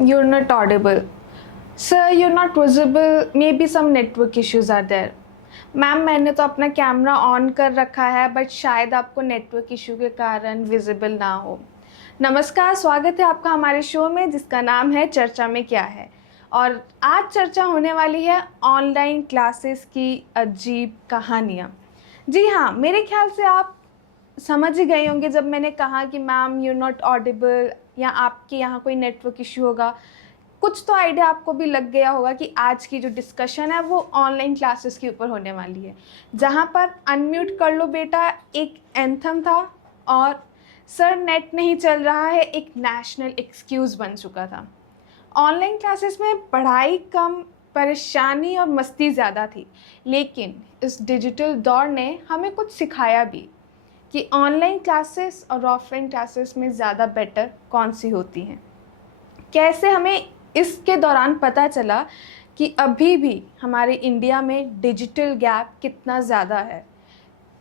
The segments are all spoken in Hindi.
Ma'am, you're not audible. Sir, you're not visible. Maybe some network issues are there. Ma'am मैंने तो अपना कैमरा ऑन कर रखा है बट शायद आपको नेटवर्क इशू के कारण विजिबल ना हो। नमस्कार, स्वागत है आपका हमारे शो में जिसका नाम है चर्चा में क्या है। और आज चर्चा होने वाली है ऑनलाइन क्लासेस की अजीब कहानियाँ। जी हाँ, मेरे ख्याल से आप समझ ही गए होंगे जब मैंने कहा कि मैम यू नॉट ऑडिबल या आपके यहाँ कोई नेटवर्क इशू होगा। कुछ तो आइडिया आपको भी लग गया होगा कि आज की जो डिस्कशन है वो ऑनलाइन क्लासेस के ऊपर होने वाली है, जहाँ पर अनम्यूट कर लो बेटा एक एंथम था और सर नेट नहीं चल रहा है एक नेशनल एक्सक्यूज़ बन चुका था। ऑनलाइन क्लासेस में पढ़ाई कम, परेशानी और मस्ती ज़्यादा थी, लेकिन इस डिजिटल दौर ने हमें कुछ सिखाया भी कि ऑनलाइन क्लासेस और ऑफलाइन क्लासेस में ज़्यादा बेटर कौन सी होती हैं। कैसे हमें इसके दौरान पता चला कि अभी भी हमारे इंडिया में डिजिटल गैप कितना ज़्यादा है।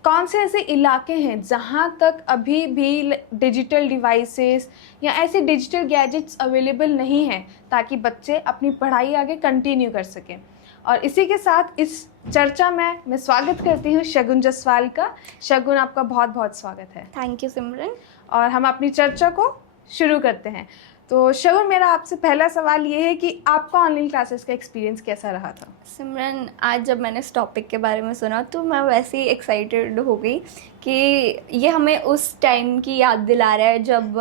कौन से ऐसे इलाके हैं जहाँ तक अभी भी डिजिटल डिवाइसेस या ऐसे डिजिटल गैजेट्स अवेलेबल नहीं हैं ताकि बच्चे अपनी पढ़ाई आगे कंटिन्यू कर सकें। और इसी के साथ इस चर्चा में मैं स्वागत करती हूँ शगुन जसवाल का। शगुन, आपका बहुत बहुत स्वागत है। थैंक यू सिमरन। और हम अपनी चर्चा को शुरू करते हैं। तो शगुन, मेरा आपसे पहला सवाल ये है कि आपका ऑनलाइन क्लासेस का एक्सपीरियंस कैसा रहा था? सिमरन, आज जब मैंने इस टॉपिक के बारे में सुना तो मैं वैसे ही एक्साइटेड हो गई कि ये हमें उस टाइम की याद दिला रहा है जब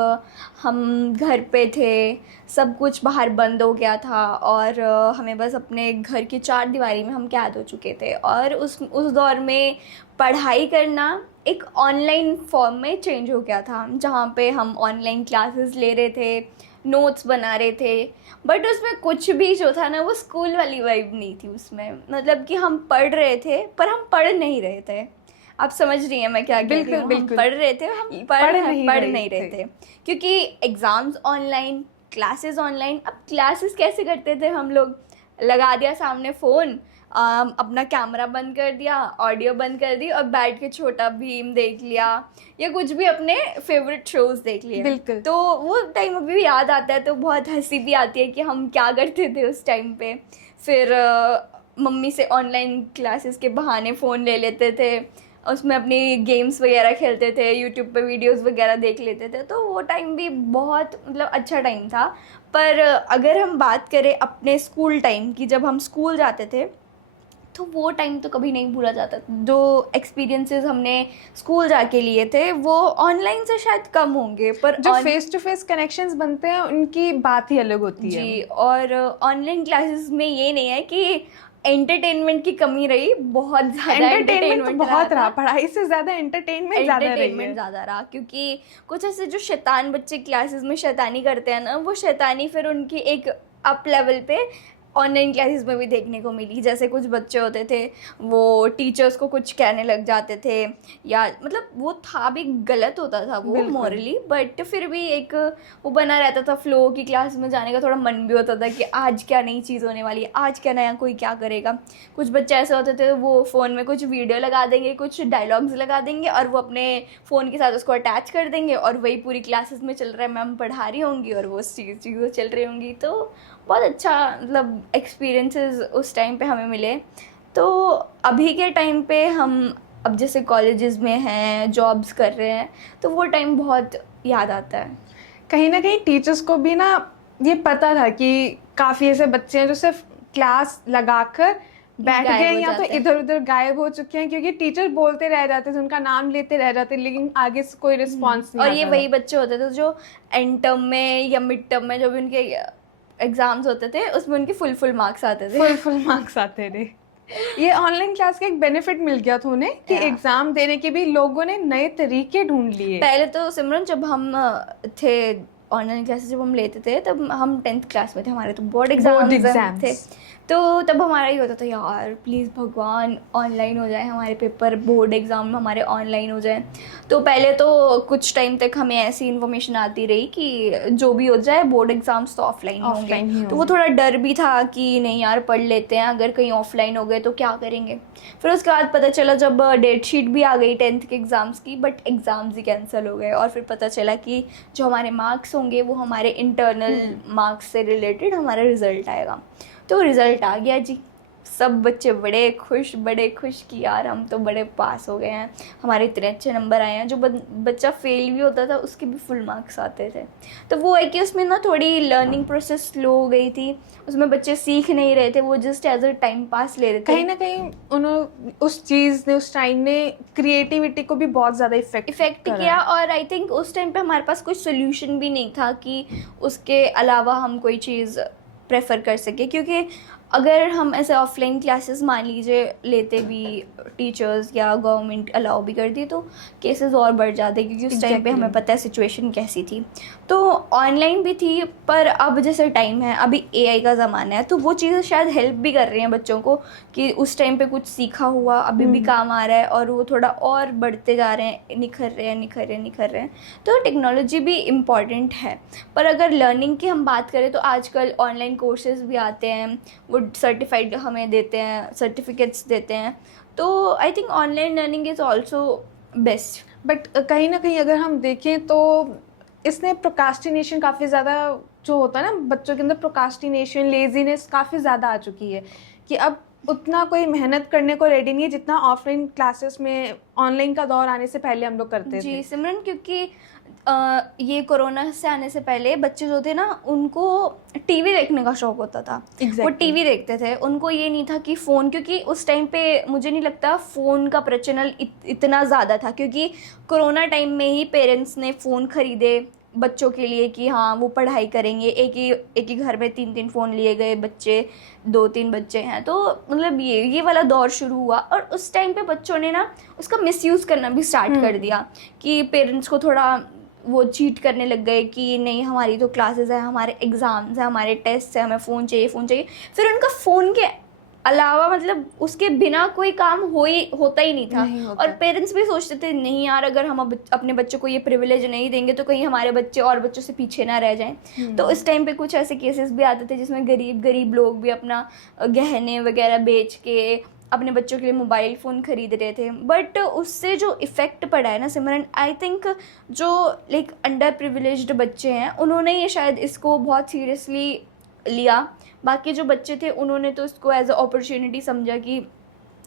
हम घर पे थे, सब कुछ बाहर बंद हो गया था और हमें बस अपने घर की चार दीवारी में हम कैद हो चुके थे। और उस दौर में पढ़ाई करना एक ऑनलाइन फॉर्म में चेंज हो गया था, जहाँ पे हम ऑनलाइन क्लासेस ले रहे थे, नोट्स बना रहे थे, बट उसमें कुछ भी जो था ना वो स्कूल वाली वाइब नहीं थी उसमें। मतलब कि हम पढ़ रहे थे पर हम पढ़ नहीं रहे थे। आप समझ रही हैं मैं क्या कह रही हूँ? हम पढ़ रहे थे, हम पढ़ नहीं रहे थे क्योंकि एग्ज़ाम्स ऑनलाइन, क्लासेस ऑनलाइन। अब क्लासेस कैसे करते थे हम लोग? लगा दिया सामने फ़ोन, अपना कैमरा बंद कर दिया, ऑडियो बंद कर दी और बैठ के छोटा भीम देख लिया या कुछ भी अपने फेवरेट शोज़ देख लिए। बिल्कुल। तो वो टाइम अभी भी याद आता है तो बहुत हंसी भी आती है कि हम क्या करते थे उस टाइम पे। फिर मम्मी से ऑनलाइन क्लासेस के बहाने फ़ोन ले लेते थे, उसमें अपनी गेम्स वगैरह खेलते थे, यूट्यूब पे वीडियोस वगैरह देख लेते थे। तो वो टाइम भी बहुत मतलब अच्छा टाइम था। पर अगर हम बात करें अपने स्कूल टाइम की, जब हम स्कूल जाते थे तो वो टाइम तो कभी नहीं भूला जाता। जो एक्सपीरियंसेस हमने स्कूल जाके लिए थे वो ऑनलाइन से शायद कम होंगे, पर जो फेस टू फेस कनेक्शंस बनते हैं उनकी बात ही अलग होती है। जी, और ऑनलाइन क्लासेस में ये नहीं है कि एंटरटेनमेंट की कमी रही, बहुत ज़्यादा एंटरटेनमेंट बहुत रहा, पढ़ाई से ज़्यादा एंटरटेनमेंट ज़्यादा रहा। क्योंकि कुछ ऐसे जो शैतान बच्चे क्लासेस में शैतानी करते हैं ना, वो शैतानी फिर उनकी एक अप लेवल पे ऑनलाइन क्लासेस में भी देखने को मिली। जैसे कुछ बच्चे होते थे वो टीचर्स को कुछ कहने लग जाते थे, या मतलब वो था भी गलत होता था वो मॉरली, बट फिर भी एक वो बना रहता था फ्लो की क्लास में जाने का थोड़ा मन भी होता था कि आज क्या नई चीज़ होने वाली है, आज क्या नया कोई क्या करेगा। कुछ बच्चे ऐसे होते थे वो फ़ोन में कुछ वीडियो लगा देंगे, कुछ डायलॉग्स लगा देंगे और वो अपने फ़ोन के साथ उसको अटैच कर देंगे और वही पूरी क्लासेस में चल रहा है, मैम पढ़ा रही होंगी और वो चीज़ें चल रही होंगी। तो बहुत अच्छा मतलब एक्सपीरियंसेस उस टाइम पे हमें मिले। तो अभी के टाइम पे हम अब जैसे कॉलेजेस में हैं, जॉब्स कर रहे हैं, तो वो टाइम बहुत याद आता है। कहीं ना कहीं टीचर्स को भी ना ये पता था कि काफ़ी ऐसे बच्चे हैं जो सिर्फ क्लास लगाकर बैठ गए या तो इधर उधर गायब हो चुके हैं, क्योंकि टीचर बोलते रह जाते थे, उनका नाम लेते रह जाते, लेकिन आगे से कोई रिस्पॉन्स नहीं। और ये वही बच्चे होते थे जो एंड टर्म में या मिड टर्म में जो भी उनके एग्जाम्स होते थे उसमें उनके फुल मार्क्स आते थे। फुल मार्क्स आते थे। ये ऑनलाइन क्लास का एक बेनिफिट मिल गया था उन्हें कि एग्जाम देने के भी लोगों ने नए तरीके ढूंढ लिए। पहले तो सिमरन जब हम थे ऑनलाइन क्लासेस जब हम लेते थे तब हम 10th क्लास में थे, हमारे तो बोर्ड एग्जाम थे। तो तब हमारा ये होता था यार प्लीज़ भगवान ऑनलाइन हो जाए, हमारे पेपर बोर्ड एग्ज़ाम हमारे ऑनलाइन हो जाए। तो पहले तो कुछ टाइम तक हमें ऐसी इन्फॉर्मेशन आती रही कि जो भी हो जाए बोर्ड एग्ज़ाम्स तो ऑफलाइन होंगे। तो वो थोड़ा डर भी था कि नहीं यार पढ़ लेते हैं, अगर कहीं ऑफलाइन हो गए तो क्या करेंगे। फिर उसके बाद पता चला जब डेट शीट भी आ गई 10th के एग्ज़ाम्स की, बट एग्ज़ाम्स ही कैंसिल हो गए। और फिर पता चला कि जो हमारे मार्क्स होंगे वो हमारे इंटरनल मार्क्स से रिलेटेड हमारा रिज़ल्ट आएगा। तो रिज़ल्ट आ गया जी, सब बच्चे बड़े खुश कि यार हम तो बड़े पास हो गए हैं, हमारे इतने अच्छे नंबर आए हैं। जो बच्चा फेल भी होता था उसके भी फुल मार्क्स आते थे। तो वो है कि उसमें ना थोड़ी लर्निंग प्रोसेस स्लो हो गई थी, उसमें बच्चे सीख नहीं रहे थे, वो just as a time pass ले रहे थे। कहीं ना कहीं उन्होंने उस चीज़ ने, उस टाइम ने क्रिएटिविटी को भी बहुत ज़्यादा इफेक्ट किया। और आई थिंक उस टाइम पे हमारे पास कोई सोल्यूशन भी नहीं था कि उसके अलावा हम कोई चीज़ प्रेफर कर सके, क्योंकि अगर हम ऐसे ऑफलाइन क्लासेस मान लीजिए लेते भी टीचर्स या गवर्नमेंट अलाउ भी करती तो केसेस और बढ़ जाते, क्योंकि उस टाइम पे हमें पता है सिचुएशन कैसी थी। तो ऑनलाइन भी थी, पर अब जैसे टाइम है, अभी एआई का ज़माना है, तो वो चीज़ें शायद हेल्प भी कर रही हैं बच्चों को कि उस टाइम पे कुछ सीखा हुआ अभी भी काम आ रहा है और वो थोड़ा और बढ़ते जा रहे हैं, निखर रहे हैं। तो टेक्नोलॉजी भी इम्पॉर्टेंट है। पर अगर लर्निंग की हम बात करें तो आजकल ऑनलाइन कोर्सेज भी आते हैं, वो सर्टिफाइड हमें देते हैं, सर्टिफिकेट्स देते हैं। तो I think online learning is also best. But कहीं ना कहीं अगर हम देखें तो इसने प्रोकास्टिनेशन काफ़ी ज़्यादा, जो होता है ना बच्चों के अंदर, प्रोकास्टिनेशन, लेजीनेस काफ़ी ज़्यादा आ चुकी है कि अब उतना कोई मेहनत करने को रेडी नहीं है जितना ऑफलाइन क्लासेस में ऑनलाइन का दौर आने से पहले हम लोग करते थे। जी सिमरन, क्योंकि ये कोरोना से आने से पहले बच्चे जो थे ना उनको टीवी देखने का शौक होता था। वो टीवी देखते थे, उनको ये नहीं था कि फ़ोन, क्योंकि उस टाइम पे मुझे नहीं लगता फ़ोन का प्रचलन इतना ज़्यादा था, क्योंकि कोरोना टाइम में ही पेरेंट्स ने फ़ोन ख़रीदे बच्चों के लिए कि हाँ वो पढ़ाई करेंगे। एक ही घर में 3 फ़ोन लिए गए, बच्चे 2-3 बच्चे हैं, तो मतलब ये वाला दौर शुरू हुआ। और उस टाइम पे बच्चों ने ना उसका मिसयूज़ करना भी स्टार्ट कर दिया कि पेरेंट्स को थोड़ा वो चीट करने लग गए कि नहीं हमारी तो क्लासेस है, हमारे एग्ज़ाम्स हैं, हमारे टेस्ट है, हमें फ़ोन चाहिए। फिर उनका फ़ोन के अलावा मतलब उसके बिना कोई काम होता ही नहीं था। और पेरेंट्स भी सोचते थे नहीं यार, अगर हम अपने बच्चों को ये प्रिविलेज नहीं देंगे तो कहीं हमारे बच्चे और बच्चों से पीछे ना रह जाएं। तो इस टाइम पे कुछ ऐसे केसेस भी आते थे जिसमें गरीब लोग भी अपना गहने वगैरह बेच के अपने बच्चों के लिए मोबाइल फ़ोन ख़रीद रहे थे। बट उससे जो इफ़ेक्ट पड़ा है ना सिमरन, आई थिंक जो लाइक अंडर प्रिविलेज्ड बच्चे हैं उन्होंने ये शायद इसको बहुत सीरियसली लिया। बाकी जो बच्चे थे उन्होंने तो इसको एज अ अपॉर्चुनिटी समझा कि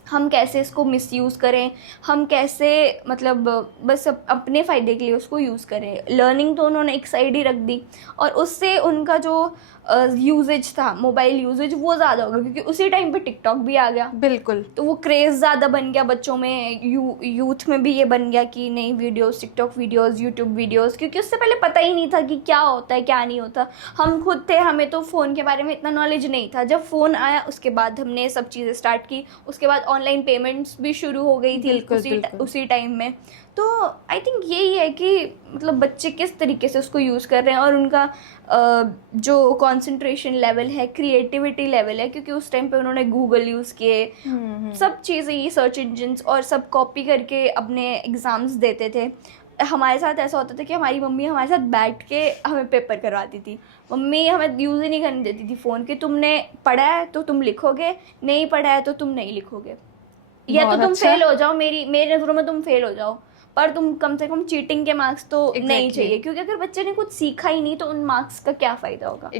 हम कैसे इसको मिसयूज़ करें, हम कैसे मतलब बस अपने फ़ायदे के लिए उसको यूज़ करें। लर्निंग तो उन्होंने एक साइड ही रख दी और उससे उनका जो यूजेज था, मोबाइल यूजेज, वो ज़्यादा हो गया, क्योंकि उसी टाइम पे टिकटॉक भी आ गया। बिल्कुल। तो वो क्रेज़ ज़्यादा बन गया बच्चों में, यूथ में भी ये बन गया कि नई videos, TikTok videos, YouTube videos, क्योंकि उससे पहले पता ही नहीं था कि क्या होता है क्या नहीं होता। हम खुद थे, हमें तो फ़ोन के बारे में इतना नॉलेज नहीं था। जब फ़ोन आया उसके बाद हमने सब चीज़ें स्टार्ट की, उसके बाद ऑनलाइन पेमेंट्स भी शुरू हो गई थी उसी टाइम में। तो आई थिंक यही है कि मतलब बच्चे किस तरीके से उसको यूज़ कर रहे हैं और उनका जो कंसंट्रेशन लेवल है, क्रिएटिविटी लेवल है, क्योंकि उस टाइम पे उन्होंने गूगल यूज़ किए, सब चीज़ें, ये सर्च इंजिन्स और सब कॉपी करके अपने एग्ज़ाम्स देते थे। हमारे साथ ऐसा होता था कि हमारी मम्मी हमारे साथ बैठ के हमें पेपर करवाती थी। मम्मी हमें यूज़ ही नहीं करने देती थी फ़ोन कि तुमने पढ़ा है तो तुम लिखोगे, नहीं पढ़ा है तो तुम नहीं लिखोगे, या तो तुम फेल हो जाओ, मेरी नज़रों में तुम फेल हो जाओ, पर तुम कम से कम चीटिंग के मार्क्स तो नहीं चाहिए, क्योंकि अगर बच्चे ने कुछ सीखा ही नहीं तो उन मार्क्स का क्या फ़ायदा होगा।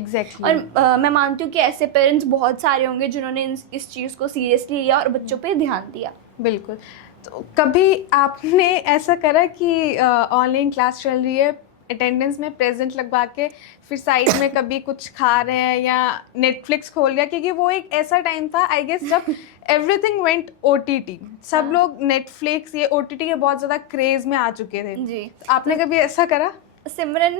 और मैं मानती हूँ कि ऐसे पेरेंट्स बहुत सारे होंगे जिन्होंने इस चीज़ को सीरियसली लिया और बच्चों पे ध्यान दिया। बिल्कुल। तो कभी आपने ऐसा करा कि ऑनलाइन क्लास चल रही है, अटेंडेंस में प्रेजेंट लगवा के फिर साइड में कभी कुछ खा रहे हैं या नेटफ्लिक्स खोल लिया, क्योंकि वो एक ऐसा टाइम था आई गेस जब एवरीथिंग वेंट OTT, सब लोग नेटफ्लिक्स, ये OTT के बहुत ज़्यादा क्रेज़ में आ चुके थे जी। आपने कभी ऐसा करा? सिमरन,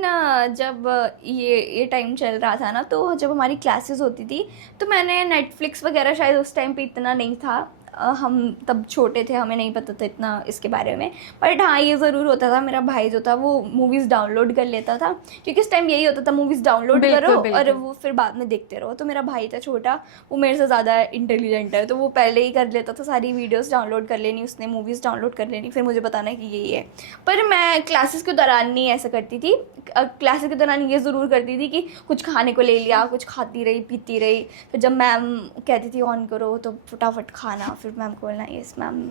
जब ये टाइम चल रहा था ना, तो जब हमारी क्लासेस होती थी तो मैंने नेटफ्लिक्स वगैरह, शायद उस टाइम पे इतना नहीं था, हम तब छोटे थे, हमें नहीं पता था इतना इसके बारे में। बट हाँ ये ज़रूर होता था, मेरा भाई जो था वो मूवीज़ डाउनलोड कर लेता था, क्योंकि इस टाइम यही होता था, मूवीज़ डाउनलोड करो और वो फिर बाद में देखते रहो। तो मेरा भाई था छोटा, वो मेरे से ज़्यादा इंटेलिजेंट है, तो वो पहले ही कर लेता था, सारी वीडियोज़ डाउनलोड कर लेनी उसने, मूवीज़ डाउनलोड कर लेनी, फिर मुझे बताना कि यही है। पर मैं क्लासेस के दौरान नहीं ऐसा करती थी। क्लासेस के दौरान ये ज़रूर करती थी कि कुछ खाने को ले लिया, कुछ खाती रही पीती रही, फिर जब मैम कहती थी ऑन करो तो फटाफट खाना, फिर मैम को बोलना यस मैम।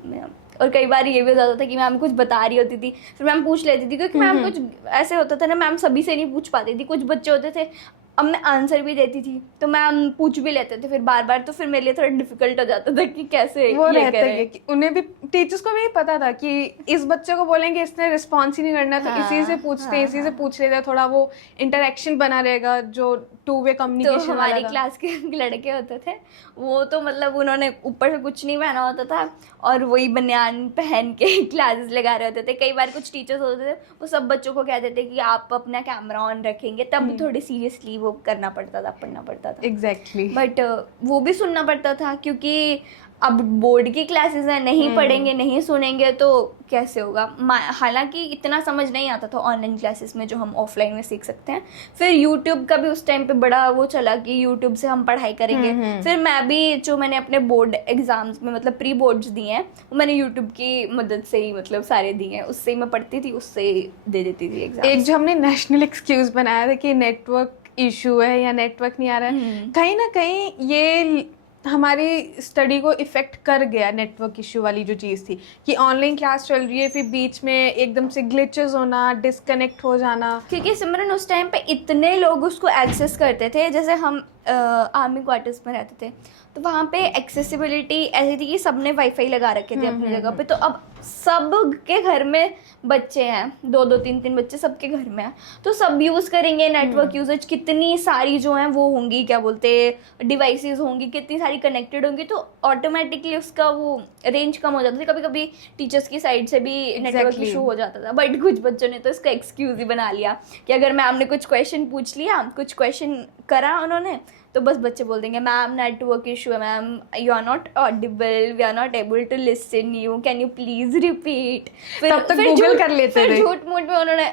और कई बार ये भी हो जाता था कि मैम कुछ बता रही होती थी, फिर मैम पूछ लेती थी, क्योंकि मैम कुछ ऐसे होता था ना, मैम सभी से नहीं पूछ पाती थी, कुछ बच्चे होते थे अब मैं आंसर भी देती थी तो मैम पूछ भी लेते थे फिर बार बार, तो फिर मेरे लिए थोड़ा डिफिकल्ट हो जाता था कि कैसे वो ये रहता करें। है कि उन्हें भी, टीचर्स को भी पता था कि इस बच्चे को बोलेंगे इसने रिस्पॉन्स ही नहीं करना, तो हाँ, इसी से पूछते हाँ, इसी से पूछ लेते हैं, थोड़ा वो इंटरेक्शन बना रहेगा जो टू वे तो कम्युनिकेशन वाला हमारी था। क्लास के लड़के होते थे वो तो मतलब उन्होंने ऊपर से कुछ नहीं पहना होता था और वही बनियान पहन के क्लासेस लगा रहे होते थे। कई बार कुछ टीचर्स होते थे वो सब बच्चों को कहते थे कि आप अपना कैमरा ऑन रखेंगे, तब थोड़ी सीरियसली वो करना पड़ता था, पढ़ना पड़ता था। एग्जैक्टली। बट वो भी सुनना पड़ता था क्योंकि अब बोर्ड की क्लासेस हैं, नहीं पढ़ेंगे नहीं सुनेंगे तो कैसे होगा। हालांकि इतना समझ नहीं आता था ऑनलाइन क्लासेस में जो हम ऑफलाइन में सीख सकते हैं। फिर यूट्यूब का भी उस टाइम पे बड़ा वो चला कि यूट्यूब से हम पढ़ाई करेंगे। फिर मैं भी जो मैंने अपने बोर्ड एग्जाम्स में मतलब प्री बोर्ड्स दिए हैं वो मैंने यूट्यूब की मदद से ही मतलब सारे दिए हैं, उससे ही मैं पढ़ती थी, उससे ही दे देती थी एग्जाम। एक जो हमने नेशनल एक्सक्यूज बनाया था कि नेटवर्क इशू है या नेटवर्क नहीं आ रहा है, कहीं ना कहीं ये हमारी स्टडी को इफ़ेक्ट कर गया। नेटवर्क इशू वाली जो चीज़ थी कि ऑनलाइन क्लास चल रही है, फिर बीच में एकदम से ग्लिचेस होना, डिस्कनेक्ट हो जाना। क्योंकि सिमरन उस टाइम पे इतने लोग उसको एक्सेस करते थे, जैसे हम आर्मी क्वार्टर्स में रहते थे तो वहाँ पे एक्सेसिबिलिटी ऐसी थी कि सबने वाईफाई लगा रखे थे अपनी जगह पे, तो अब सब के घर में बच्चे हैं, 2-2 3-3 बच्चे सबके घर में हैं, तो सब यूज़ करेंगे नेटवर्क यूजेज। कितनी सारी जो हैं वो होंगी, क्या बोलते हैं, डिवाइसेस होंगी, कितनी सारी कनेक्टेड होंगी, तो ऑटोमेटिकली उसका वो रेंज कम हो जाता था। कभी कभी टीचर्स की साइड से भी नेटवर्क इशू हो जाता था। बट कुछ बच्चों ने तो इसका एक्सक्यूज ही बना लिया कि अगर मैम ने कुछ क्वेश्चन पूछ लिया, कुछ क्वेश्चन करा उन्होंने, तो बस बच्चे बोल देंगे मैम नेटवर्क इशू है, ma'am you are not audible, we are not able to listen you, can you please repeat. तब तक गूगल कर लेते थे, झूठ मूठ में उन्होंने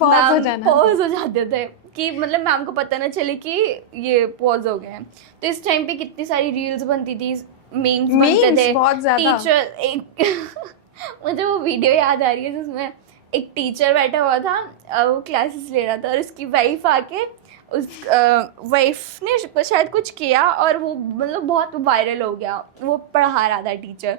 पॉज हो जाते थे कि मतलब मैम को पता ना चले कि ये पॉज हो गए हैं। तो इस टाइम पे कितनी सारी रील्स बनती थी, मीम्स बनते थे बहुत ज्यादा। टीचर एक मुझे वो वीडियो याद आ रही है जिसमें एक टीचर बैठा हुआ था, वो क्लासेस ले रहा था और उसकी वाइफ आके उस वाइफ ने शायद कुछ किया और वो मतलब बहुत वायरल हो गया, वो पढ़ा रहा था टीचर।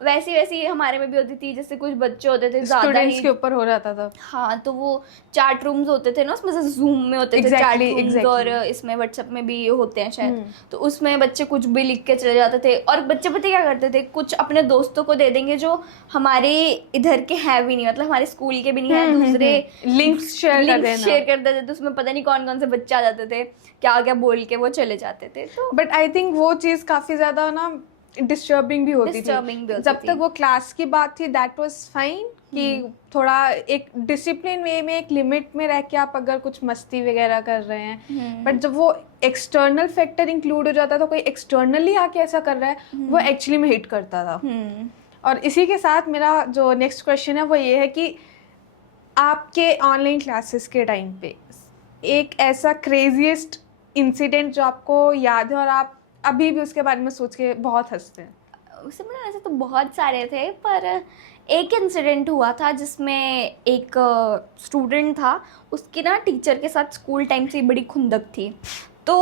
वैसी वैसी हमारे में भी होती थी, जैसे कुछ बच्चे होते थे ज़्यादा ही के ऊपर हो जाता था। हाँ, तो वो चैट रूम्स होते थे ना, उसमें से जूम में होते थे चैट रूम्स और इसमें व्हाट्सएप में भी होते हैं शायद। तो उसमें बच्चे कुछ भी लिख के चले जाते थे और बच्चे पता क्या करते थे, कुछ अपने दोस्तों को दे देंगे जो हमारे इधर के हैं भी नहीं, मतलब हमारे स्कूल के भी नहीं है, दूसरे लिंक्स शेयर कर देते थे। तो उसमें पता नहीं कौन कौन से बच्चे आ जाते थे, क्या क्या बोल के वो चले जाते थे। तो बट आई थिंक वो चीज़ काफ़ी ज़्यादा ना डिस्टर्बिंग भी होती थी। जब तक वो क्लास की बात थी दैट वाज फाइन कि थोड़ा एक डिसिप्लिन वे में, एक लिमिट में रह के आप अगर कुछ मस्ती वगैरह कर रहे हैं। बट जब वो एक्सटर्नल फैक्टर इंक्लूड हो जाता था, कोई एक्सटर्नली आके ऐसा कर रहा है, वो एक्चुअली में हिट करता था। और इसी के साथ मेरा जो नेक्स्ट क्वेश्चन है वो ये है कि आपके ऑनलाइन क्लासेस के टाइम पे एक ऐसा क्रेजीएस्ट इंसिडेंट जो आपको याद है और आप अभी भी उसके बारे में सोच के बहुत हंसते हैं। उससे मैंने ऐसे तो बहुत सारे थे, पर एक इंसिडेंट हुआ था जिसमें एक स्टूडेंट था, उसकी ना टीचर के साथ स्कूल टाइम से बड़ी खुंदक थी, तो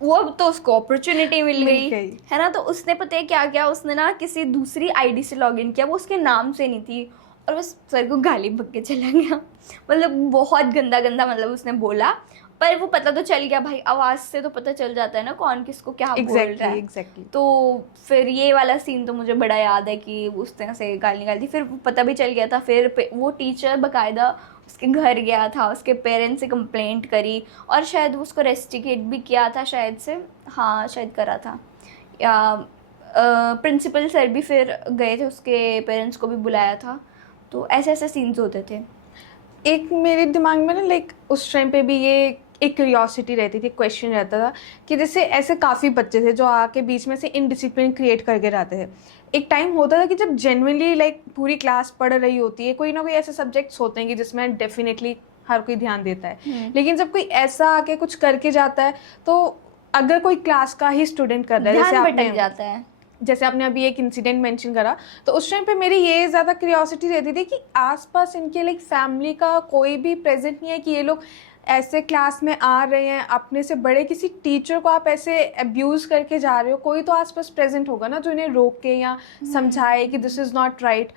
वो तो उसको अपॉर्चुनिटी मिल गई है ना। तो उसने पता है क्या किया, उसने ना किसी दूसरी आईडी से लॉगिन किया, वो उसके नाम से नहीं थी, और बस सर को गाली बक के चला गया। मतलब बहुत गंदा गंदा मतलब उसने बोला, पर वो पता तो चल गया भाई, आवाज़ से तो पता चल जाता है ना कौन किसको क्या बोल रहा है। तो फिर ये वाला सीन तो मुझे बड़ा याद है कि उस तरह से गाली निकाली थी, फिर पता भी चल गया था। फिर वो टीचर बाकायदा उसके घर गया था, उसके पेरेंट्स से कंप्लेंट करी और शायद उसको रेस्टिकेट भी किया था, शायद से, हाँ शायद करा था, या प्रिंसिपल सर भी फिर गए थे, उसके पेरेंट्स को भी बुलाया था। तो ऐसे ऐसे सीन्स होते थे। एक मेरे दिमाग में ना लाइक उस टाइम पे भी ये एक क्यूरियोसिटी रहती थी, क्वेश्चन रहता था कि जैसे ऐसे काफ़ी बच्चे थे जो आके बीच में से इनडिसिप्लिन क्रिएट करके रहते थे। एक टाइम होता था कि जब जेन्युइनली लाइक पूरी क्लास पढ़ रही होती है, कोई ना कोई ऐसे सब्जेक्ट्स होते हैं कि जिसमें डेफिनेटली हर कोई ध्यान देता है, लेकिन जब कोई ऐसा आके कुछ करके जाता है तो अगर कोई क्लास का ही स्टूडेंट कर रहा है, ध्यान भटक जाता है। जैसे आपने अभी एक इंसिडेंट मेंशन करा, तो उस टाइम पे मेरी ये ज़्यादा क्यूरियोसिटी रहती थी कि आसपास इनके लाइक फैमिली का कोई भी प्रेजेंट नहीं है कि ये लोग ऐसे क्लास में आ रहे हैं, अपने से बड़े किसी टीचर को आप ऐसे अब्यूज़ करके जा रहे हो, कोई तो आसपास प्रेजेंट होगा ना जो इन्हें रोके या समझाए कि दिस इज़ नॉट राइट।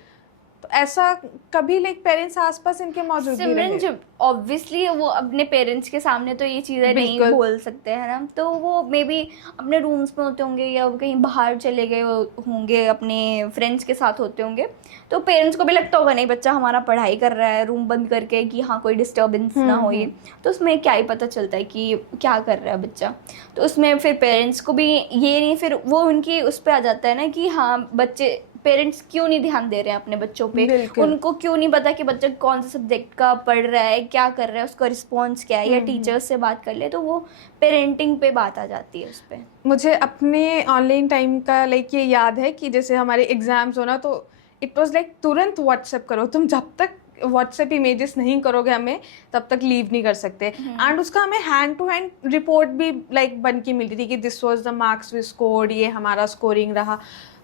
तो ऐसा कभी लाइक पेरेंट्स आसपास इनके मौजूद नहीं सिमरन, रहे। जब ऑब्वियसली वो अपने पेरेंट्स के सामने तो ये चीज़ें नहीं बिल्कुल। बोल सकते हैं ना, तो वो मे बी अपने रूम्स में होते होंगे या कहीं बाहर चले गए होंगे, अपने फ्रेंड्स के साथ होते होंगे, तो पेरेंट्स को भी लगता होगा नहीं बच्चा हमारा पढ़ाई कर रहा है रूम बंद करके, कि हाँ कोई डिस्टर्बेंस ना हो ये, तो उसमें क्या ही पता चलता है कि क्या कर रहा है बच्चा। तो उसमें फिर पेरेंट्स को भी ये नहीं, फिर वो उनकी उस पर आ जाता है ना कि हाँ बच्चे, पेरेंट्स क्यों नहीं ध्यान दे रहे हैं अपने बच्चों पे, बिल्कुल। उनको क्यों नहीं पता कि बच्चा कौन से सब्जेक्ट का पढ़ रहा है, क्या कर रहा है, उसका रिस्पॉन्स क्या है, या टीचर्स से बात कर ले, तो वो पेरेंटिंग पे बात आ जाती है उस पर। मुझे अपने ऑनलाइन टाइम का लाइक ये याद है कि जैसे हमारे एग्जाम्स हो ना, तो इट वाज लाइक तुरंत व्हाट्सएप करो, तुम जब तक व्हाट्सएप इमेजेस नहीं करोगे हमें तब तक लीव नहीं कर सकते। एंड उसका हमें हैंड टू हैंड रिपोर्ट भी लाइक बन के मिलती थी कि this was the marks we scored, ये हमारा स्कोरिंग रहा।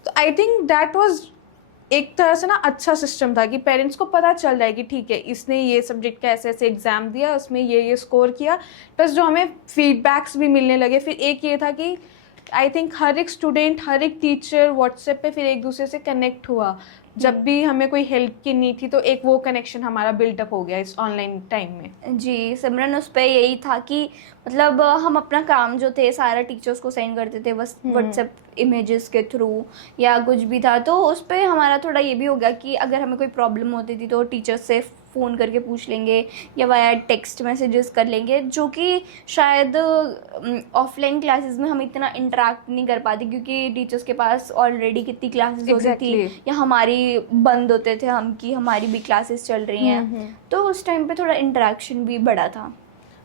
तो आई थिंक दैट वाज एक तरह से ना अच्छा सिस्टम था कि पेरेंट्स को पता चल रहा है कि ठीक है इसने ये सब्जेक्ट का ऐसे ऐसे एग्जाम दिया, उसमें ये स्कोर किया। प्लस जो हमें फीडबैक्स भी मिलने लगे। फिर एक ये था कि आई थिंक हर एक स्टूडेंट, हर एक टीचर व्हाट्सएप पे फिर एक दूसरे से कनेक्ट हुआ। जब भी हमें कोई हेल्प की नीड थी तो एक वो कनेक्शन हमारा बिल्डअप हो गया इस ऑनलाइन टाइम में। जी सिमरन, उस पर यही था कि मतलब हम अपना काम जो थे सारा टीचर्स को सेंड करते थे बस व्हाट्सएप इमेजेस के थ्रू या कुछ भी था, तो उस पर हमारा थोड़ा ये भी हो गया कि अगर हमें कोई प्रॉब्लम होती थी तो टीचर्स से फ़ोन करके पूछ लेंगे या वाया टेक्स्ट मैसेजेस कर लेंगे, जो कि शायद ऑफलाइन क्लासेस में हम इतना इंटरेक्ट नहीं कर पाते क्योंकि टीचर्स के पास ऑलरेडी कितनी क्लासेस होती थी या हमारी बंद होते थे हम कि हमारी भी क्लासेस चल रही हैं, तो उस टाइम पे थोड़ा इंटरेक्शन भी बढ़ा था।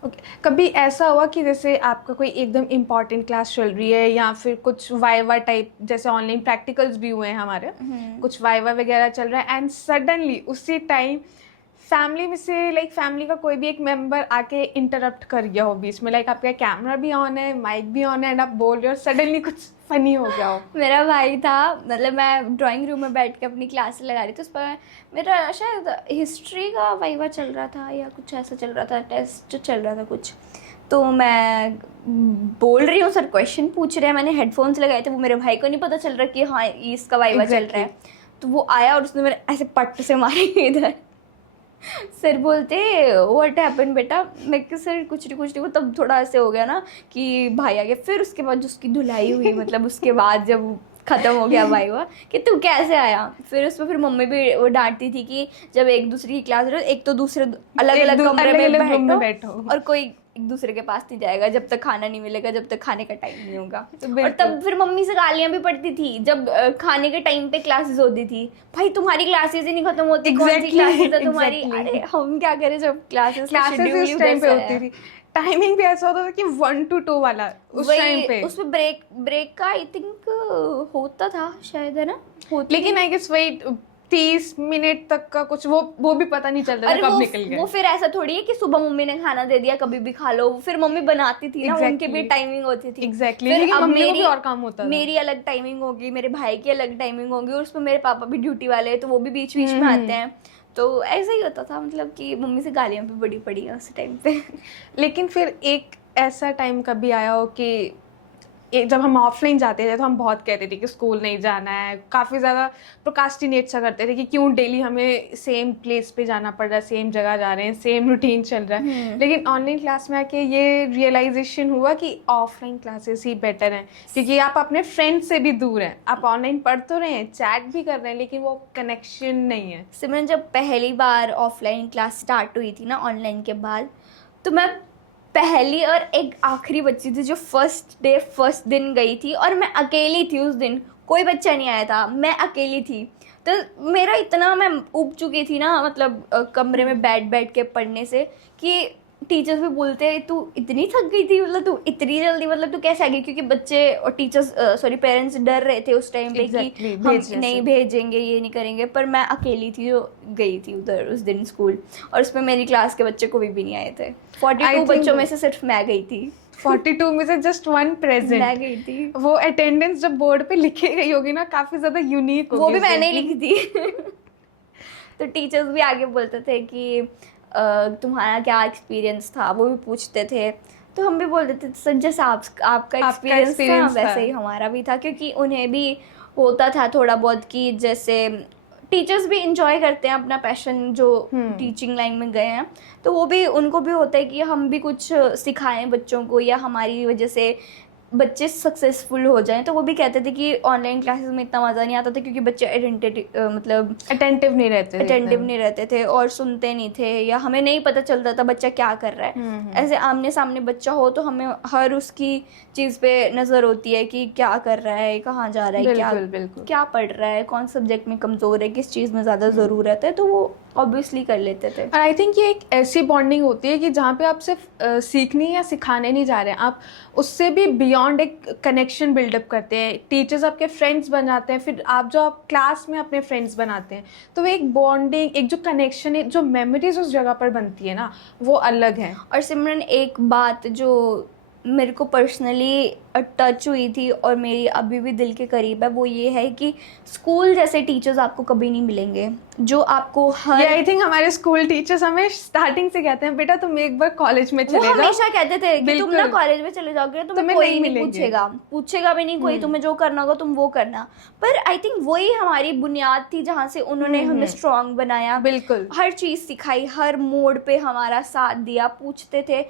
ओके कभी ऐसा हुआ कि जैसे आपका कोई एकदम इम्पॉर्टेंट क्लास चल रही है या फिर कुछ वाइवा टाइप, जैसे ऑनलाइन प्रैक्टिकल्स भी हुए हैं हमारे, कुछ वाइवा वगैरह चल रहा है एंड सडनली उसी टाइम फैमिली में से लाइक फैमिली का कोई भी एक मेंबर आके इंटरप्ट कर गया हो बीच में, लाइक आपका कैमरा भी ऑन है, माइक भी ऑन है एंड आप बोल रहे हो, सडनली कुछ फनी हो गया हो? मेरा भाई था, मतलब मैं ड्राइंग रूम में बैठ के अपनी क्लास लगा रही थी, उस पर मेरा शायद हिस्ट्री का वाइवा चल रहा था या कुछ ऐसा चल रहा था, टेस्ट चल रहा था कुछ, तो मैं बोल रही हूँ, सर क्वेश्चन पूछ रहे हैं, मैंने हेडफोन्स लगाए थे, वो मेरे भाई को नहीं पता चल रहा कि हाँ इसका वाइवा चल रहा है, तो वो आया और उसने मेरे ऐसे पट्ट से मारे इधर। सर बोलते व्हाट हैपन बेटा, मैं कि सर कुछ नहीं, वो तब थोड़ा ऐसे हो गया ना कि भाई आ गया। फिर उसके बाद जो उसकी धुलाई हुई, मतलब उसके बाद जब ख़त्म हो गया भाई हुआ कि तू कैसे आया, फिर उसमें फिर मम्मी भी वो डांटती थी कि जब एक दूसरे की क्लास रहे एक तो दूसरे अलग अलग कमरे में बैठो और कोई एक दूसरे के पास नहीं जाएगा जब तक खाना नहीं मिलेगा, जब तक खाने का टाइम नहीं होगा। और तब फिर मम्मी से गालियां भी पड़ती थी जब खाने के टाइम पे क्लासेस होती थी, भाई तुम्हारी क्लासेस ही नहीं खत्म होती, कौन सी क्लासेस है तुम्हारी? अरे हम क्या करें जब क्लासेस उस टाइम पे होती थी, टाइमिंग भी ऐसा होता था कि 1 to 2 वाला उस टाइम पे, उसमें ब्रेक का आई थिंक होता था शायद, है ना? लेकिन आई गेस वही 30 मिनट तक का कुछ वो भी पता नहीं चल रहा था कब निकल गया। वो फिर ऐसा थोड़ी है कि सुबह मम्मी ने खाना दे दिया कभी भी खा लो, फिर मम्मी बनाती थी ना, उनकी भी टाइमिंग होती थी। एग्जैक्टली, लेकिन मम्मी को भी और काम होता था। मेरी अलग टाइमिंग होगी, मेरे भाई की अलग टाइमिंग होगी, और उसमें मेरे पापा भी ड्यूटी वाले हैं तो वो भी बीच बीच में आते हैं, तो ऐसा ही होता था, मतलब कि मम्मी से गालियाँ भी बड़ी पड़ी है उस टाइम पे। लेकिन फिर एक ऐसा टाइम कभी आया हो कि जब हम ऑफलाइन जाते थे तो हम बहुत कहते थे कि स्कूल नहीं जाना है, काफ़ी ज़्यादा प्रोकास्टिनेट सा करते थे कि क्यों डेली हमें सेम प्लेस पे जाना पड़ रहा है, सेम जगह जा रहे हैं, सेम रूटीन चल रहा है। लेकिन ऑनलाइन क्लास में आके ये रियलाइजेशन हुआ कि ऑफलाइन क्लासेस ही बेटर हैं, क्योंकि आप अपने फ्रेंड से भी दूर हैं, आप ऑनलाइन पढ़ तो रहे हैं, चैट भी कर रहे हैं, लेकिन वो कनेक्शन नहीं है। सिमरन, जब पहली बार ऑफलाइन क्लास स्टार्ट हुई थी ना ऑनलाइन के बाद, तो मैं पहली और एक आखिरी बच्ची थी जो फर्स्ट दिन गई थी, और मैं अकेली थी उस दिन, कोई बच्चा नहीं आया था, मैं अकेली थी। तो मेरा इतना, मैं उब चुकी थी ना, मतलब कमरे में बैठ के पढ़ने से, कि टीचर्स भी बोलते तू इतनी थक गई थी, मतलब तू इतनी जल्दी, मतलब तू कैसे आ गई, क्योंकि बच्चे और टीचर्स पेरेंट्स डर रहे थे उस टाइम पे कि हम नहीं भेजेंगे, ये नहीं करेंगे, पर मैं अकेली थी जो गई थी उधर उस दिन स्कूल, और उसमें मेरी क्लास के बच्चे कोई भी नहीं आए थे। 42 बच्चों में से सिर्फ मैं गई थी। 42 में से जस्ट 1 प्रेजेंट मैं गई थी। वो अटेंडेंस जब बोर्ड पे लिखी गई होगी ना, काफी ज्यादा यूनिक होगी, वो भी मैंने ही लिखी थी। तो टीचर्स भी आगे बोलते थे कि तुम्हारा क्या एक्सपीरियंस था, वो भी पूछते थे। तो हम भी बोल देते थे सर जैसे आपका एक्सपीरियंस था experience था। वैसे ही हमारा भी था, क्योंकि उन्हें भी होता था थोड़ा बहुत कि जैसे टीचर्स भी इंजॉय करते हैं अपना पैशन जो टीचिंग लाइन में गए हैं, तो वो भी उनको भी होता है कि हम भी कुछ सिखाएं बच्चों को, या हमारी वजह से बच्चे सक्सेसफुल हो जाएं। तो वो भी कहते थे कि ऑनलाइन क्लासेस में इतना मज़ा नहीं आता था क्योंकि बच्चे मतलब अटेंटिव नहीं रहते थे अटेंटिव एकदम। नहीं रहते थे और सुनते नहीं थे, या हमें नहीं पता चलता था बच्चा क्या कर रहा है। ऐसे आमने सामने बच्चा हो तो हमें हर उसकी चीज़ पे नज़र होती है कि क्या कर रहा है, कहाँ जा रहा है, बिल्कुल बिल्कुल। क्या पढ़ रहा है, कौन सब्जेक्ट में कमज़ोर है, किस चीज़ में ज़्यादा ज़रूरत है, तो वो ऑब्वियसली कर लेते थे। और आई थिंक ये एक ऐसी बॉन्डिंग होती है कि जहाँ पे आप सिर्फ सीखने या सिखाने नहीं जा रहे हैं, आप उससे भी बियॉन्ड एक कनेक्शन बिल्डअप करते हैं। टीचर्स आपके फ्रेंड्स बन जाते हैं, फिर आप जो आप क्लास में अपने फ्रेंड्स बनाते हैं, तो वो एक बॉन्डिंग, एक जो कनेक्शन है, जो मेमोरीज उस जगह पर बनती है ना, वो अलग है। और सिमरन एक बात जो मेरे को पर्सनली टच हुई थी और मेरी अभी भी दिल के करीब है, वो ये है कि स्कूल जैसे टीचर्स आपको कभी नहीं मिलेंगे जो आपको ये आई थिंक हमारे स्कूल टीचर्स हमें स्टार्टिंग से कहते हैं बेटा तुम एक बार कॉलेज में चले जाओ। वो हमेशा कहते थे कि तुम ना बिल्कुल। कॉलेज में चले जाओगे तुम्हें तुम्हें कोई नहीं नहीं मिलेंगे। पूछेगा भी नहीं कोई, तुम्हें जो करना होगा तुम वो करना। पर आई थिंक वही हमारी बुनियाद थी जहाँ से उन्होंने हमें स्ट्रांग बनाया, बिल्कुल। हर चीज़ सिखाई, हर मोड़ पे हमारा साथ दिया, पूछते थे।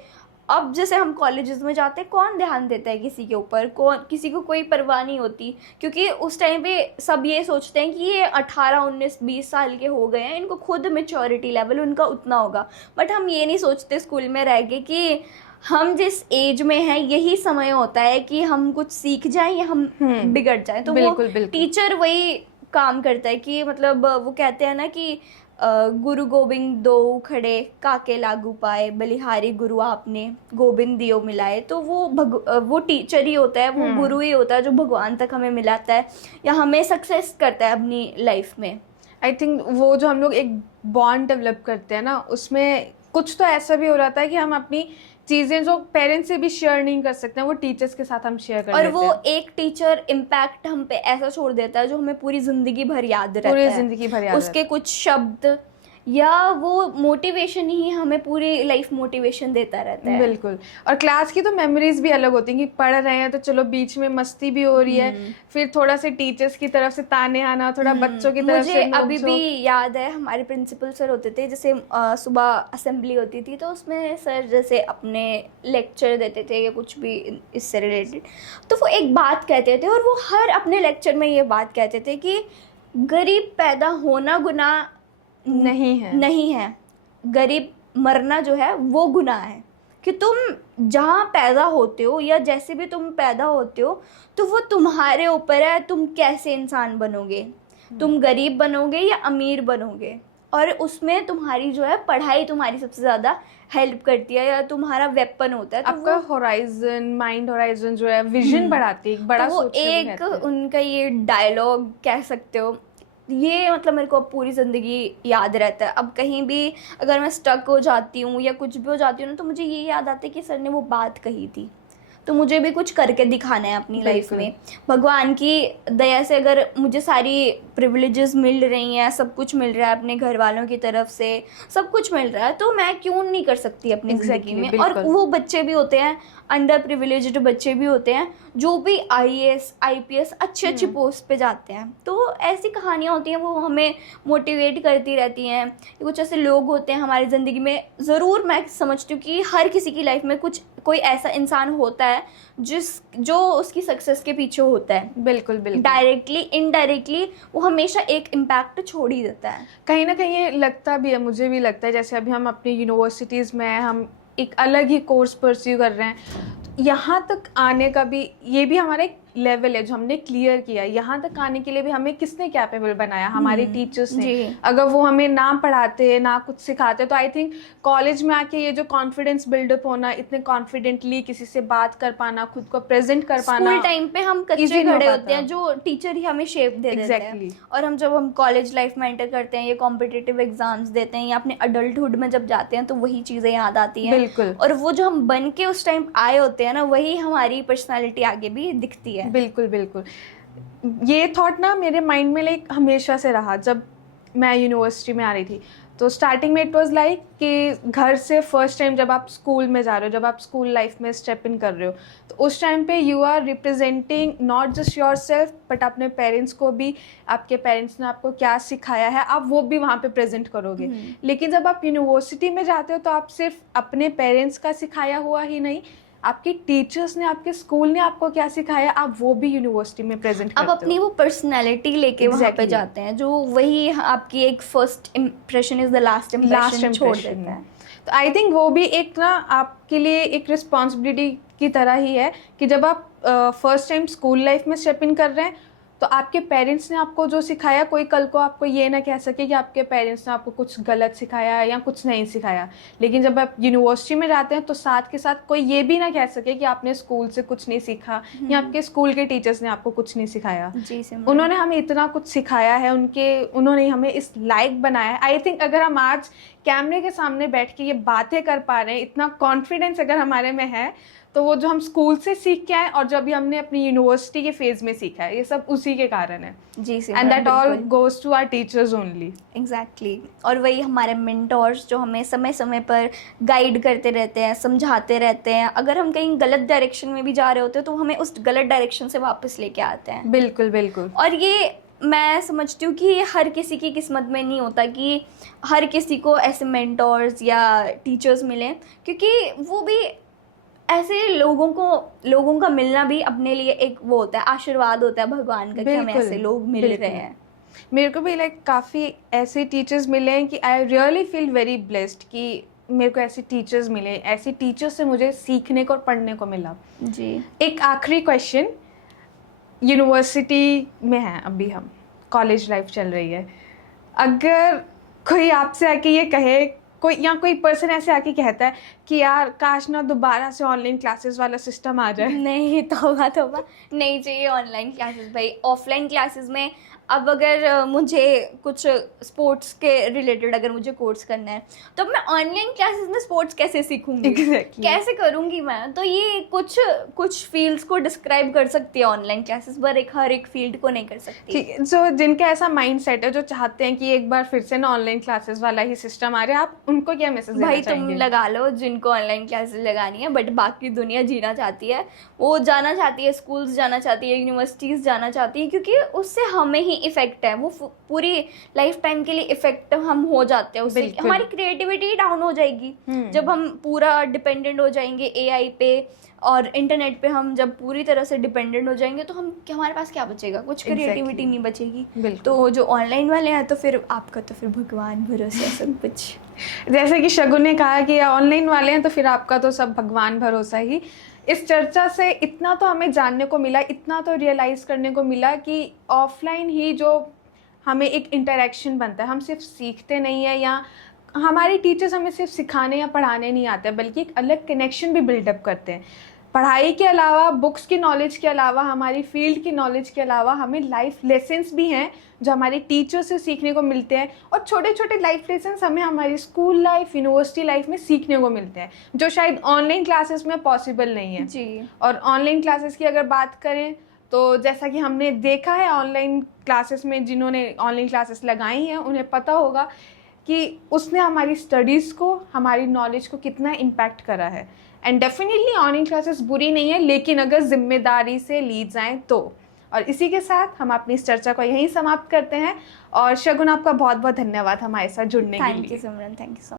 अब जैसे हम कॉलेजेस में जाते हैं, कौन ध्यान देता है किसी के ऊपर, कौन, किसी को कोई परवाह नहीं होती, क्योंकि उस टाइम पे सब ये सोचते हैं कि ये 18 19 20 साल के हो गए हैं, इनको खुद मैच्योरिटी लेवल उनका उतना होगा। बट हम ये नहीं सोचते स्कूल में रह के कि हम जिस एज में हैं यही समय होता है कि हम कुछ सीख जाएं या हम बिगड़ जाएं। तो वो टीचर वही काम करता है कि मतलब वो कहते हैं ना कि गुरु गोबिंद दो खड़े काके लागू पाए, बलिहारी गुरु आपने गोबिंद दियो मिलाए। तो वो टीचर ही होता है, वो गुरु ही होता है जो भगवान तक हमें मिलाता है या हमें सक्सेस करता है अपनी लाइफ में। आई थिंक वो जो हम लोग एक बॉन्ड डेवलप करते हैं ना, उसमें कुछ तो ऐसा भी हो रहा था कि हम अपनी चीज़ें जो पेरेंट्स से भी शेयर नहीं कर सकते हैं, वो टीचर्स के साथ हम शेयर कर और लेते हैं। वो एक टीचर इम्पैक्ट हम पे ऐसा छोड़ देता है जो हमें पूरी जिंदगी भर याद रहता है, पूरी जिंदगी भर याद उसके कुछ शब्द या वो मोटिवेशन ही हमें पूरी लाइफ मोटिवेशन देता रहता है। बिल्कुल। और क्लास की तो मेमोरीज भी अलग होती हैं कि पढ़ रहे हैं तो चलो बीच में मस्ती भी हो रही है, फिर थोड़ा से टीचर्स की तरफ से ताने आना, थोड़ा बच्चों की तरफ से मुझे अभी भी याद है हमारे प्रिंसिपल सर होते थे, जैसे सुबह असेंबली होती थी तो उसमें सर जैसे अपने लेक्चर देते थे या कुछ भी इससे रिलेटेड, तो वो एक बात कहते थे और वो हर अपने लेक्चर में ये बात कहते थे कि गरीब पैदा होना गुनाह नहीं है, गरीब मरना जो है वो गुनाह है। कि तुम जहाँ पैदा होते हो या जैसे भी तुम पैदा होते हो तो वो तुम्हारे ऊपर है, तुम कैसे इंसान बनोगे, तुम गरीब बनोगे या अमीर बनोगे। और उसमें तुम्हारी जो है पढ़ाई तुम्हारी सबसे ज़्यादा हेल्प करती है या तुम्हारा वेपन होता है। तो आपका होराइजन, माइंड होराइजन जो है, विजन बढ़ाती है, एक बड़ा तो वो एक उनका ये डायलॉग कह सकते हो, ये मतलब मेरे को पूरी ज़िंदगी याद रहता है। अब कहीं भी अगर मैं स्टक हो जाती हूँ या कुछ भी हो जाती हूँ ना, तो मुझे ये याद आता है कि सर ने वो बात कही थी, तो मुझे भी कुछ करके दिखाना है अपनी लाइफ में। भगवान की दया से अगर मुझे सारी प्रिविलेजेस मिल रही हैं, सब कुछ मिल रहा है अपने घर वालों की तरफ से, सब कुछ मिल रहा है, तो मैं क्यों नहीं कर सकती अपनी ज़िंदगी में। और वो बच्चे भी होते हैं, अंडर प्रिविलेज्ड बच्चे भी होते हैं जो भी IAS IPS अच्छी पोस्ट पे जाते हैं। तो ऐसी कहानियाँ होती हैं, वो हमें मोटिवेट करती रहती हैं। कुछ ऐसे लोग होते हैं हमारी ज़िंदगी में, ज़रूर मैं समझती हूँ कि हर किसी की लाइफ में कोई ऐसा इंसान होता है जो उसकी सक्सेस के पीछे होता है। बिल्कुल बिल्कुल। डायरेक्टली इनडायरेक्टली वो हमेशा एक इम्पैक्ट छोड़ ही देता है। कहीं ना कहीं ये लगता भी है, मुझे भी लगता है, जैसे अभी हम अपनी यूनिवर्सिटीज़ में हम एक अलग ही कोर्स परस्यू कर रहे हैं, यहाँ तक आने का भी ये भी हमारा एक लेवल है जो हमने क्लियर किया। यहाँ तक आने के लिए भी हमें किसने कैपेबल बनाया? हमारे टीचर्स ने। अगर वो हमें ना पढ़ाते, ना कुछ सिखाते, तो आई थिंक कॉलेज में आके ये जो कॉन्फिडेंस बिल्डअप होना, इतने कॉन्फिडेंटली किसी से बात कर पाना, खुद को प्रेजेंट कर पाना, स्कूल टाइम पे हम कच्चे खड़े होते हैं, जो टीचर ही हमें शेप दे देते हैं। और जब हम कॉलेज लाइफ में एंटर करते हैं, ये कॉम्पिटिटिव एग्जाम्स देते हैं या अपने अडल्टहुड में जब जाते हैं, तो वही चीज़ें याद आती हैं। बिल्कुल। और वो जो हम बन के उस टाइम आए होते हैं ना, वही हमारी पर्सनैलिटी आगे भी दिखती है। बिल्कुल बिल्कुल। ये थॉट ना मेरे माइंड में लाइक हमेशा से रहा। जब मैं यूनिवर्सिटी में आ रही थी तो स्टार्टिंग में इट वाज लाइक कि घर से फर्स्ट टाइम जब आप स्कूल में जा रहे हो, जब आप स्कूल लाइफ में स्टेप इन कर रहे हो, तो उस टाइम पे you are representing not just yourself but अपने पेरेंट्स को भी, आपके पेरेंट्स ने आपको क्या सिखाया है आप वो भी वहाँ पे प्रेजेंट करोगे। लेकिन जब आप यूनिवर्सिटी में जाते हो तो आप सिर्फ अपने पेरेंट्स का सिखाया हुआ ही नहीं, आपके टीचर्स ने, आपके स्कूल ने आपको क्या सिखाया, आप वो भी यूनिवर्सिटी में प्रेजेंट करते अब हो। अपनी वो पर्सनैलिटी लेके वहाँ पे जाते हैं, जो वही आपकी एक first impression is the last impression छोड़ देता है। तो आई थिंक वो भी एक ना आपके लिए एक रिस्पॉन्सिबिलिटी की तरह ही है कि जब आप फर्स्ट टाइम स्कूल लाइफ में स्टेप इन कर रहे हैं तो आपके पेरेंट्स ने आपको जो सिखाया, कोई कल को आपको ये ना कह सके कि आपके पेरेंट्स ने आपको कुछ गलत सिखाया या कुछ नहीं सिखाया। लेकिन जब आप यूनिवर्सिटी में जाते हैं तो साथ के साथ कोई ये भी ना कह सके कि आपने स्कूल से कुछ नहीं सीखा या आपके स्कूल के टीचर्स ने आपको कुछ नहीं सिखाया। जी उन्होंने हमें इतना कुछ सिखाया है, उन्होंने हमें इस लायक बनाया है। आई थिंक अगर हम आज कैमरे के सामने बैठ के ये बातें कर पा रहे हैं, इतना कॉन्फिडेंस अगर हमारे में है, तो वो जो हम स्कूल से सीख के आए और जब भी हमने अपनी यूनिवर्सिटी के फेज में सीखा है, ये सब उसी के कारण है। जी and that all goes to our teachers only. Exactly. और वही हमारे मेंटोर्स जो हमें समय समय पर गाइड करते रहते हैं, समझाते रहते हैं। अगर हम कहीं गलत डायरेक्शन में भी जा रहे होते हैं तो हमें उस गलत डायरेक्शन से वापस लेके आते हैं। बिल्कुल बिल्कुल। और ये मैं समझती हूँ कि ये हर किसी की किस्मत में नहीं होता कि हर किसी को ऐसे मेंटोर्स या टीचर्स मिलें, क्योंकि वो भी ऐसे लोगों का मिलना भी अपने लिए एक वो होता है, आशीर्वाद होता है भगवान का कि हमें ऐसे लोग मिल रहे हैं। मेरे को भी लाइक काफ़ी ऐसे टीचर्स मिले हैं कि I really feel very blessed कि मेरे को ऐसे टीचर्स मिले, ऐसे टीचर्स से मुझे सीखने को और पढ़ने को मिला। जी। एक आखिरी क्वेश्चन, यूनिवर्सिटी में हैं अभी हम, कॉलेज लाइफ चल रही है, अगर कोई आपसे आके ये कहे, कोई पर्सन ऐसे आके कहता है कि यार काश ना दोबारा से ऑनलाइन क्लासेस वाला सिस्टम आ जाए। नहीं, तौबा नहीं चाहिए ऑनलाइन क्लासेस भाई। ऑफलाइन क्लासेस में अब अगर मुझे कुछ स्पोर्ट्स के रिलेटेड अगर मुझे कोर्स करना है तो मैं ऑनलाइन क्लासेस में स्पोर्ट्स कैसे सीखूंगी? Exactly. कैसे करूंगी मैं? तो ये कुछ फील्ड्स को डिस्क्राइब कर सकती है ऑनलाइन क्लासेस, पर हर एक फील्ड को नहीं कर सकती। जो जिनका ऐसा माइंड सेट है, जो चाहते हैं कि एक बार फिर से ना ऑनलाइन क्लासेस वाला ही सिस्टम आ रहा है, आप उनको क्या मैसेज देना भाई चाहेंगे? तुम लगा लो जिनको ऑनलाइन क्लासेस लगानी है, बट बाकी दुनिया जीना चाहती है, वो जाना चाहती है, स्कूल्स जाना चाहती है, यूनिवर्सिटीज़ जाना चाहती है, क्योंकि उससे हमें ही इफेक्ट है, वो पूरी लाइफ टाइम के लिए इफेक्ट हम हो जाते हैं उससे। हमारी क्रिएटिविटी डाउन हो जाएगी जब हम पूरा डिपेंडेंट हो जाएंगे एआई पे और इंटरनेट पे। हम जब पूरी तरह से डिपेंडेंट हो जाएंगे तो हमारे पास क्या बचेगा? कुछ क्रिएटिविटी नहीं बचेगी। तो जो ऑनलाइन वाले हैं तो फिर आपका तो फिर भगवान भरोसे है सब कुछ। जैसे कि शगुन ने कहा कि ऑनलाइन वाले हैं तो फिर आपका तो सब भगवान भरोसा ही। इस चर्चा से इतना तो हमें जानने को मिला, इतना तो रियलाइज़ करने को मिला कि ऑफलाइन ही जो हमें एक इंटरेक्शन बनता है, हम सिर्फ सीखते नहीं है या हमारे टीचर्स हमें सिर्फ सिखाने या पढ़ाने नहीं आते, बल्कि एक अलग कनेक्शन भी बिल्डअप करते हैं। पढ़ाई के अलावा, बुक्स की नॉलेज के अलावा, हमारी फील्ड की नॉलेज के अलावा हमें लाइफ लेसन्स भी हैं जो हमारे टीचर से सीखने को मिलते हैं। और छोटे छोटे लाइफ लेसन्स हमें हमारी स्कूल लाइफ, यूनिवर्सिटी लाइफ में सीखने को मिलते हैं, जो शायद ऑनलाइन क्लासेस में पॉसिबल नहीं है। जी। और ऑनलाइन क्लासेस की अगर बात करें तो जैसा कि हमने देखा है ऑनलाइन क्लासेस में, जिन्होंने ऑनलाइन क्लासेस लगाई हैं उन्हें पता होगा कि उसने हमारी स्टडीज़ को, हमारी नॉलेज को कितना इम्पैक्ट करा है। एंड डेफिनेटली ऑनलाइन क्लासेस बुरी नहीं है, लेकिन अगर जिम्मेदारी से ली जाएं तो। और इसी के साथ हम अपनी इस चर्चा को यहीं समाप्त करते हैं। और शगुन, आपका बहुत बहुत धन्यवाद हमारे साथ जुड़ने के लिए। Thank you Simran, thank you so much.